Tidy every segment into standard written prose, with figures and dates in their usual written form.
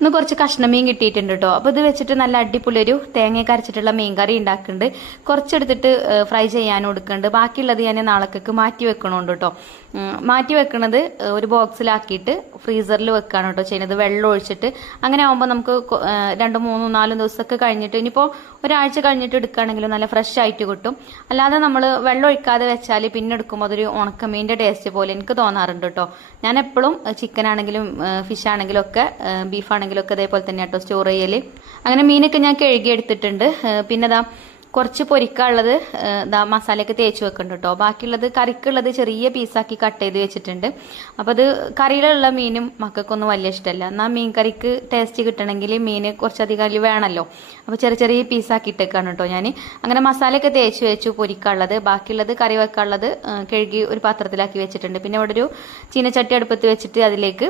ഇന്ന് കുറച്ച് കഷ്ണമീൻ കിട്ടിയിട്ടുണ്ട് കേട്ടോ. അപ്പോൾ ഇത് വെച്ചിട്ട് നല്ല അടിപൊളി ഒരു തേങ്ങയൊക്കെ അരച്ചിട്ടുള്ള മീൻ കറി ഉണ്ടാക്കുന്നുണ്ട്. കുറച്ചെടുത്തിട്ട് ഫ്രൈ ചെയ്യാനും എടുക്കുന്നുണ്ട്. ബാക്കിയുള്ളത് ഞാൻ നാളേക്ക് മാറ്റി വെക്കണുണ്ട് കേട്ടോ. മാറ്റി വെക്കണത് ഒരു ബോക്സിലാക്കിയിട്ട് ഫ്രീസറിൽ വെക്കുകയാണ് കേട്ടോ ചെയ്യുന്നത്, വെള്ളം ഒഴിച്ചിട്ട്. അങ്ങനെ ആകുമ്പോൾ നമുക്ക് 2, 3, 4 ദിവസമൊക്കെ കഴിഞ്ഞിട്ട്, ഇനിയിപ്പോൾ ഒരാഴ്ച കഴിഞ്ഞിട്ട് എടുക്കുകയാണെങ്കിലും നല്ല ഫ്രഷ് ആയിട്ട് കിട്ടും. അല്ലാതെ നമ്മൾ വെള്ളം ഒഴിക്കാതെ വെച്ചാൽ പിന്നെ എടുക്കുമ്പോൾ അതൊരു ഉണക്കമീൻ്റെ ടേസ്റ്റ് പോലെ എനിക്ക് തോന്നാറുണ്ട് കേട്ടോ. ഞാൻ എപ്പോഴും ചിക്കൻ ആണെങ്കിലും ഫിഷ് ആണെങ്കിലും ഒക്കെ ബീഫാണെങ്കിലും ഒക്കെ അതേപോലെ തന്നെ കേട്ടോ സ്റ്റോർ ചെയ്യൽ. അങ്ങനെ മീനൊക്കെ ഞാൻ കഴുകി എടുത്തിട്ടുണ്ട്. പിന്നെ കുറച്ച് പൊരിക്കാനുള്ളത് മസാലയൊക്കെ തേച്ച് വെക്കുന്നുണ്ട് കേട്ടോ. ബാക്കിയുള്ളത് കറിക്കുള്ളത് ചെറിയ പീസാക്കി കട്ട് ചെയ്ത് വെച്ചിട്ടുണ്ട്. അപ്പോൾ അത് കറിയിലുള്ള മീനും മക്കൾക്കൊന്നും വലിയ ഇഷ്ടമല്ല. എന്നാൽ മീൻ കറിക്ക് ടേസ്റ്റ് കിട്ടണമെങ്കിൽ മീൻ കുറച്ചധികം അതിൽ വേണമല്ലോ. അപ്പോൾ ചെറിയ പീസാക്കി ഇട്ടേക്കാണ് കേട്ടോ ഞാൻ. അങ്ങനെ മസാലയൊക്കെ തേച്ച് വെച്ചു പൊരിക്കാനുള്ളത്. ബാക്കിയുള്ളത് കറി വെക്കാനുള്ളത് കഴുകി ഒരു പാത്രത്തിലാക്കി വെച്ചിട്ടുണ്ട്. പിന്നെ ഇവിടെ ഒരു ചീനച്ചട്ടി അടുപ്പത്ത് വെച്ചിട്ട് അതിലേക്ക്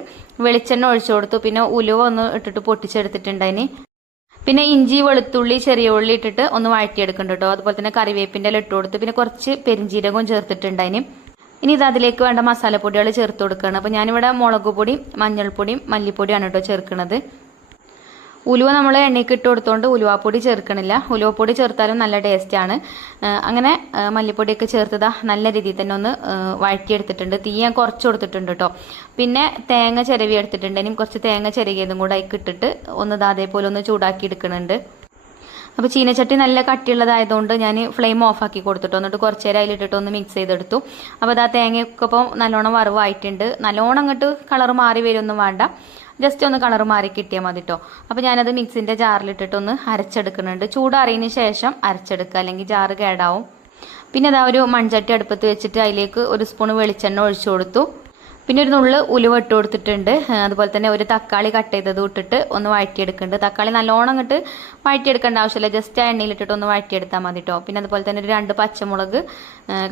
വെളിച്ചെണ്ണ ഒഴിച്ചു കൊടുത്തു. പിന്നെ ഉലുവ ഒന്ന് ഇട്ടിട്ട് പൊട്ടിച്ചെടുത്തിട്ടുണ്ട് അതിന്. പിന്നെ ഇഞ്ചി, വെളുത്തുള്ളി, ചെറിയ ഉള്ളി ഇട്ടിട്ട് ഒന്ന് വഴറ്റിയെടുക്കുന്നുണ്ട് കേട്ടോ. അതുപോലെ തന്നെ കറിവേപ്പിൻ്റെ ഇല ഇട്ട് കൊടുത്ത് പിന്നെ കുറച്ച് പെരിഞ്ജീരകവും ചേർത്തിട്ടുണ്ട് അതിന്. ഇനി ഇത് അതിലേക്ക് വേണ്ട മസാലപ്പൊടികൾ ചേർത്ത് കൊടുക്കുകയാണ്. അപ്പോൾ ഞാനിവിടെ മുളക് പൊടിയും മഞ്ഞൾപ്പൊടിയും മല്ലിപ്പൊടിയാണ് കേട്ടോ ചേർക്കുന്നത്. ഉലുവ നമ്മൾ എണ്ണയ്ക്ക് ഇട്ട് കൊടുത്തോണ്ട് ഉലുവാപ്പൊടി ചേർക്കണില്ല. ഉലുവപ്പൊടി ചേർത്താലും നല്ല ടേസ്റ്റാണ്. അങ്ങനെ മല്ലിപ്പൊടിയൊക്കെ ചേർത്തതാ നല്ല രീതിയിൽ തന്നെ ഒന്ന് വഴറ്റിയെടുത്തിട്ടുണ്ട്. തീ ഞാൻ കുറച്ച് കൊടുത്തിട്ടുണ്ട് കേട്ടോ. പിന്നെ തേങ്ങ ചിരവി എടുത്തിട്ടുണ്ട്. ഇനിയും കുറച്ച് തേങ്ങ ചിരകിയതും കൂടെ അതിൽ ഇട്ടിട്ട് ഒന്ന് അതേപോലെ ഒന്ന് ചൂടാക്കി എടുക്കുന്നുണ്ട്. അപ്പോൾ ചീനച്ചട്ടി നല്ല കട്ടിയുള്ളതായതുകൊണ്ട് ഞാൻ ഫ്ലെയിം ഓഫാക്കി കൊടുത്തിട്ടോ. എന്നിട്ട് കുറച്ച് നേരം അതിലിട്ടിട്ട് ഒന്ന് മിക്സ് ചെയ്തെടുത്തു. അപ്പോൾ അത് ആ തേങ്ങയൊക്കെ ഇപ്പോൾ നല്ലോണം വറവായിട്ടുണ്ട്. നല്ലോണം അങ്ങോട്ട് കളർ മാറി വരുമൊന്നും വേണ്ട, ജസ്റ്റ് ഒന്ന് കളർ മാറി കിട്ടിയാൽ മതി കേട്ടോ. അപ്പോൾ ഞാനത് മിക്സിൻ്റെ ജാറിലിട്ടിട്ട് ഒന്ന് അരച്ചെടുക്കുന്നുണ്ട്. ചൂടാറിയതിന് ശേഷം അരച്ചെടുക്കുക, അല്ലെങ്കിൽ ജാറ് കേടാവും. പിന്നെ അതാ ഒരു മൺചട്ടി അടുപ്പത്ത് വെച്ചിട്ട് അതിലേക്ക് ഒരു സ്പൂൺ വെളിച്ചെണ്ണ ഒഴിച്ചു കൊടുത്തു. പിന്നെ ഒരു നുള്ള് ഉലുവ ഇട്ട് കൊടുത്തിട്ടുണ്ട്. അതുപോലെ തന്നെ ഒരു തക്കാളി കട്ട് ചെയ്തത് ഇട്ടിട്ട് ഒന്ന് വഴറ്റിയെടുക്കുന്നുണ്ട്. തക്കാളി നല്ലോണം ഇങ്ങോട്ട് വഴറ്റിയെടുക്കേണ്ട ആവശ്യമില്ല, ജസ്റ്റ് ആ എണ്ണയിലിട്ടിട്ട് ഒന്ന് വഴറ്റിയെടുത്താൽ മതി കേട്ടോ. പിന്നെ അതുപോലെ തന്നെ ഒരു 2 പച്ചമുളക്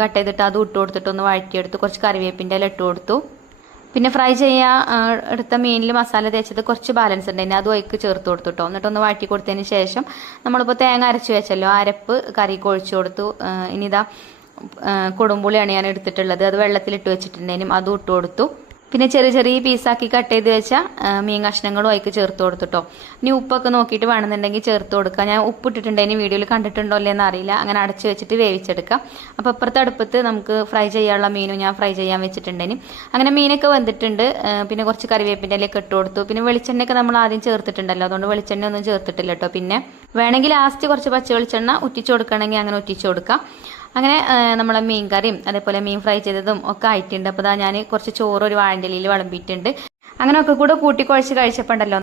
കട്ട് ചെയ്തിട്ട് അതും ഇട്ട് കൊടുത്തിട്ട് ഒന്ന് വഴറ്റിയെടുത്തു. കുറച്ച് കറിവേപ്പിൻ്റെ ഇല ഇട്ട് കൊടുത്തു. പിന്നെ ഫ്രൈ ചെയ്യാൻ എടുത്ത മീനിൽ മസാല തേച്ചത് കുറച്ച് ബാലൻസ് ഉണ്ട്, അതും അതിലേക്ക് ചേർത്ത് കൊടുത്തു കേട്ടോ. എന്നിട്ടൊന്ന് വഴറ്റി കൊടുത്തതിന് ശേഷം നമ്മളിപ്പോൾ തേങ്ങ അരച്ച് വെച്ചല്ലോ, അരപ്പ് കറിക്ക് ഒഴിച്ചു കൊടുത്തു. ഇനി ഇതാ കൊടുമ്പുളിയാണ് ഞാൻ എടുത്തിട്ടുള്ളത്, അത് വെള്ളത്തിലിട്ട് വെച്ചിട്ടുണ്ടെങ്കിലും അതും ഇട്ട് കൊടുത്തു. പിന്നെ ചെറിയ പീസാക്കി കട്ട് ചെയ്ത് വെച്ച മീൻ കഷ്ണങ്ങളും അതിലേക്ക് ചേർത്ത് കൊടുത്തിട്ടോ. ഇനി ഉപ്പൊക്കെ നോക്കിയിട്ട് വേണമെന്നുണ്ടെങ്കിൽ ചേർത്ത് കൊടുക്കുക. ഞാൻ ഉപ്പിട്ടിട്ടുണ്ടെങ്കിൽ വീഡിയോയിൽ കണ്ടിട്ടുണ്ടോ അല്ലേന്ന് അറിയില്ല. അങ്ങനെ അടച്ച് വെച്ചിട്ട് വേവിച്ചെടുക്കാം. അപ്പോൾ അപ്പുറത്തെ അടുപ്പത്ത് നമുക്ക് ഫ്രൈ ചെയ്യാനുള്ള മീനും ഞാൻ ഫ്രൈ ചെയ്യാൻ വെച്ചിട്ടുണ്ടെങ്കിൽ അങ്ങനെ മീനൊക്കെ വെന്തിട്ടുണ്ട്. പിന്നെ കുറച്ച് കറിവേപ്പിൻ്റെ ഇലയൊക്കെ ഇട്ട് കൊടുത്തു. പിന്നെ വെളിച്ചെണ്ണയൊക്കെ നമ്മൾ ആദ്യം ചേർത്തിട്ടുണ്ടല്ലോ, അതുകൊണ്ട് വെളിച്ചെണ്ണ ഒന്നും ചേർത്തിട്ടില്ല കേട്ടോ. പിന്നെ വേണമെങ്കിൽ ലാസ്റ്റ് കുറച്ച് പച്ച വെളിച്ചെണ്ണ ഉറ്റിച്ചു കൊടുക്കണമെങ്കിൽ അങ്ങനെ ഉറ്റിച്ചു കൊടുക്കാം. അങ്ങനെ നമ്മളെ മീൻ കറിയും അതേപോലെ മീൻ ഫ്രൈ ചെയ്തതും ഒക്കെ ആയിട്ടുണ്ട്. അപ്പോൾ ഞാൻ കുറച്ച് ചോറ് ഒരു വാഴൻ്റെ ഇലയിൽ വിളമ്പിയിട്ടുണ്ട്. അങ്ങനെ ഒക്കെ കൂടെ കൂട്ടി കുഴച്ച് കഴിച്ചപ്പോൾ ഉണ്ടല്ലോ